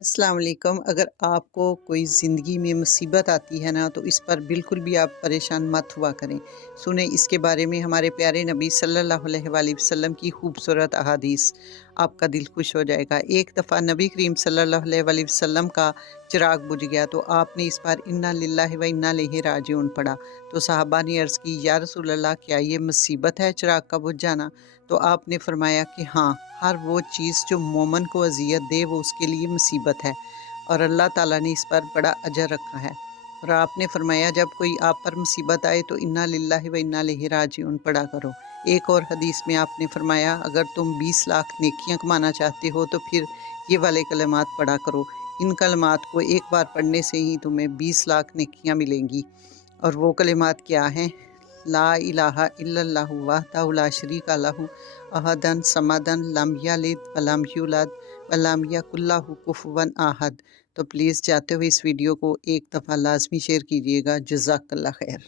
السلام علیکم۔ اگر آپ کو کوئی زندگی میں مصیبت آتی ہے نا تو اس پر بالکل بھی آپ پریشان مت ہوا کریں۔ سنیں اس کے بارے میں ہمارے پیارے نبی صلی اللہ علیہ وآلہ وسلم کی خوبصورت احادیث، آپ کا دل خوش ہو جائے گا۔ ایک دفعہ نبی کریم صلی اللہ علیہ وآلہ وسلم کا چراغ بجھ گیا تو آپ نے اس پر انا للہ و انا الیہ راجعون پڑھا۔ تو صحابہ نے عرض کی، یا رسول اللہ کیا یہ مصیبت ہے چراغ کا بجھ جانا؟ تو آپ نے فرمایا کہ ہاں، ہر وہ چیز جو مومن کو اذیت دے وہ اس کے لیے مصیبت ہے، اور اللہ تعالیٰ نے اس پر بڑا اجر رکھا ہے۔ اور آپ نے فرمایا جب کوئی آپ پر مصیبت آئے تو انا للہ و انا الیہ راجعون پڑھا کرو۔ ایک اور حدیث میں آپ نے فرمایا اگر تم 20 لاکھ نیکیاں کمانا چاہتے ہو تو پھر یہ والے کلمات پڑھا کرو۔ ان کلمات کو ایک بار پڑھنے سے ہی تمہیں 20 لاکھ نیکیاں ملیں گی۔ اور وہ کلمات کیا ہیں؟ لا الہ الا اللہ وحدہ لا شریک لہ احدن صمدن لم یلد ولم یولد ولم یکن لہ کفوا احد۔ تو پلیز چاہتے ہوئے اس ویڈیو کو ایک دفعہ لازمی شیئر کیجیے گا۔ جزاک اللہ خیر۔